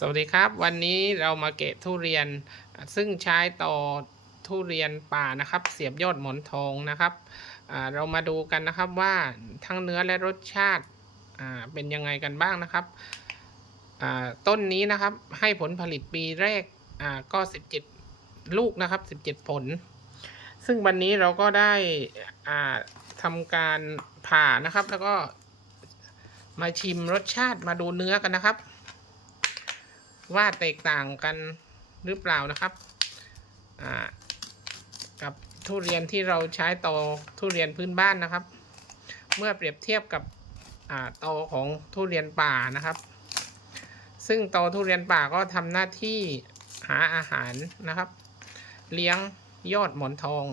สวัสดีครับวันนี้เรามาเกะทุเรียนซึ่งใช้ต่อทุเรียนป่านะครับ เสียบยอดหมอนทองนะครับเรามาดูกันนะครับว่าทั้งเนื้อและรสชาติเป็นยังไงกันบ้างนะครับต้นนี้นะครับให้ผลผลิตปีแรกก็ 17 ลูกนะครับ 17 ผล ซึ่งวันนี้เราก็ได้ทำการผ่านะครับ แล้วก็มาชิมรสชาติมาดูเนื้อกันนะครับ ว่าแตกต่างกันหรือเปล่านะครับกับทุเรียนที่เราใช้ตอทุเรียนพื้นบ้านนะครับ เมื่อเปรียบเทียบกับอตอของทุเรียนป่านะครับ ซึ่งตอทุเรียนป่าก็ทำหน้าที่หาอาหารนะครับ เลี้ยงยอดหมอนทอง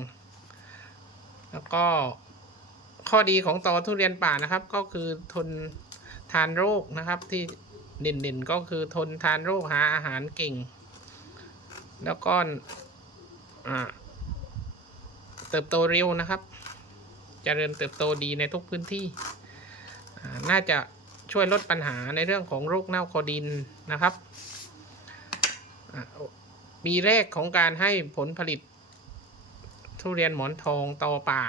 แล้วก็ข้อดีของตอทุเรียนป่านะครับ ก็คือทนทานโรคนะครับที่ เด่นๆก็คือทนทานโรคหาอาหารเก่ง แล้วก็เติบโตเร็วนะครับจเจริญเติบโตดีในทุกพื้นที่ น่าจะช่วยลดปัญหาในเรื่องของโรคเน่าคอดินนะครับอ่าปีแรกของการให้ผลผลิต ทุเรียนหมอนทองตอป่า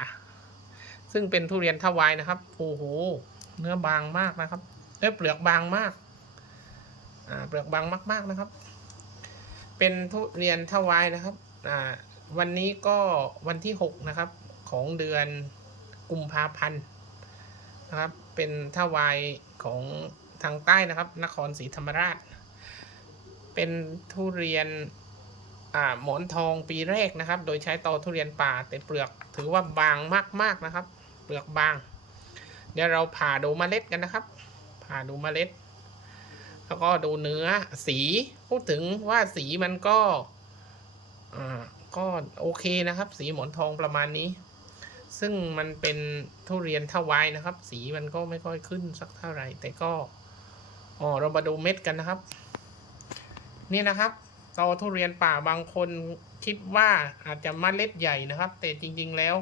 ซึ่งเป็นทุเรียนทวายนะครับ โอ้โห เนื้อบางมากนะครับเอ้ยเปลือกบางมาก เปลือกบางมาก ๆนะครับ เป็นทุเรียนทวายนะครับวันนี้ก็วันที่หกนะครับ ของเดือนกุมภาพันธ์นะครับ เป็นทวายของทางใต้นะครับ นครศรีธรรมราช เป็นทุเรียนหมอนทองปีแรกนะครับ โดยใช้ตอทุเรียนป่าแต่เปลือกถือว่าบางมากๆนะครับ เปลือกบาง เดี๋ยวเราผ่าดูเมล็ดกันนะครับ ผ่าดูเมล็ด แล้วก็ดูเนื้อสีพูดถึงว่าสีมันก็อ่าก็โอเคนะครับ สีหมอนทองประมาณนี้ ซึ่งมันเป็นทุเรียนทวายนะครับ สีมันก็ไม่ค่อยขึ้นสักเท่าไหร่ แต่ก็อ๋อเรามาดูเม็ดกันนะครับ นี่นะครับตอทุเรียนป่าบางคนคิดว่าอาจจะเมล็ดใหญ่นะครับ แต่จริง ๆ แล้ว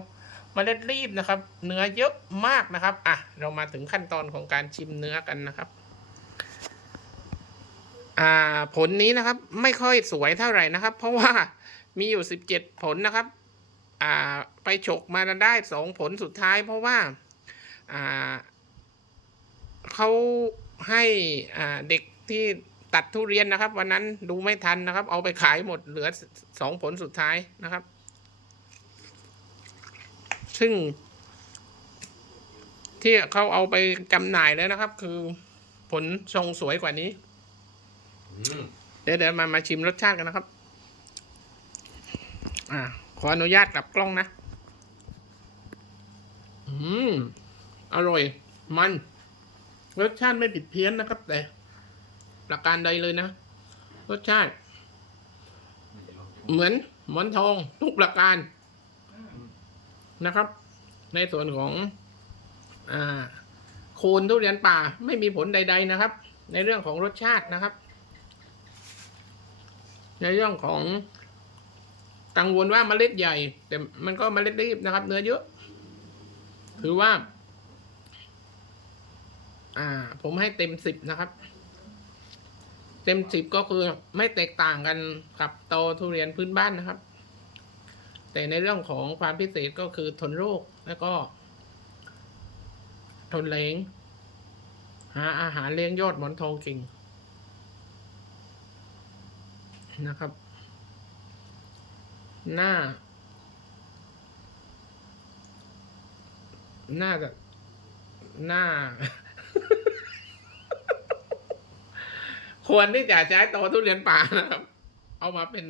เมล็ดรีบนะครับ เนื้อเยอะมากนะครับ อะ เรามาถึงขั้นตอนของการชิมเนื้อกันนะครับ ผลนี้นะครับไม่ค่อยสวยเท่าไหร่นะครับ เพราะว่ามีอยู่สิบเจ็ดผลนะครับไปฉกมาได้สองผลสุดท้าย เพราะว่าเขาให้เด็กที่ตัดทุเรียนนะครับ วันนั้นดูไม่ทันนะครับ เอาไปขายหมดเหลือสองผลสุดท้ายนะครับ ซึ่ง ที่เขาเอาไปจำหน่ายแล้วนะครับ คือผลทรงสวยกว่านี้ เดี๋ยวเดี๋ยวมามาชิมรสชาติกันนะครับ อ่า ขออนุญาตกลับกล้องนะ อืม อร่อย มัน รสชาติไม่ผิดเพี้ยนนะครับ แต่ ประการใดเลยนะ รสชาติ เหมือนหมอนทองทุกประการนะครับ ในส่วนของ อ่า โคนทุเรียนป่าไม่มีผลใด ๆนะครับ ในเรื่องของรสชาตินะครับ ในเรื่องของกังวลว่าเมล็ดใหญ่ แต่มันก็เมล็ดรีบนะครับ เนื้อเยอะ ถือว่า อ่า ผมให้เต็มสิบนะครับ เต็มสิบก็คือไม่แตกต่างกันกับโตทุเรียนพื้นบ้านนะครับ แต่ในเรื่องของความพิเศษก็คือทนโรคแล้วก็ ทนแรงหาอาหารเลี้ยงยอดหมอนทองเก่ง นะครับ หน้า หน้าจะหน้า ควรที่จะใช้ตอทุเรียนป่านะครับ เอามาเป็น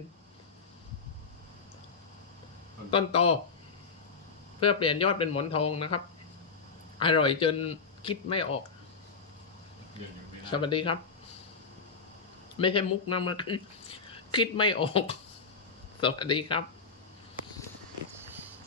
ต้นโตอเพื่อเปลี่ยนยอดเป็นหมอนทองนะครับ อร่อยจนคิดไม่ออก สวัสดีครับ ไม่ใช่มุกนะมันคือ คิดไม่ออก สวัสดีครับ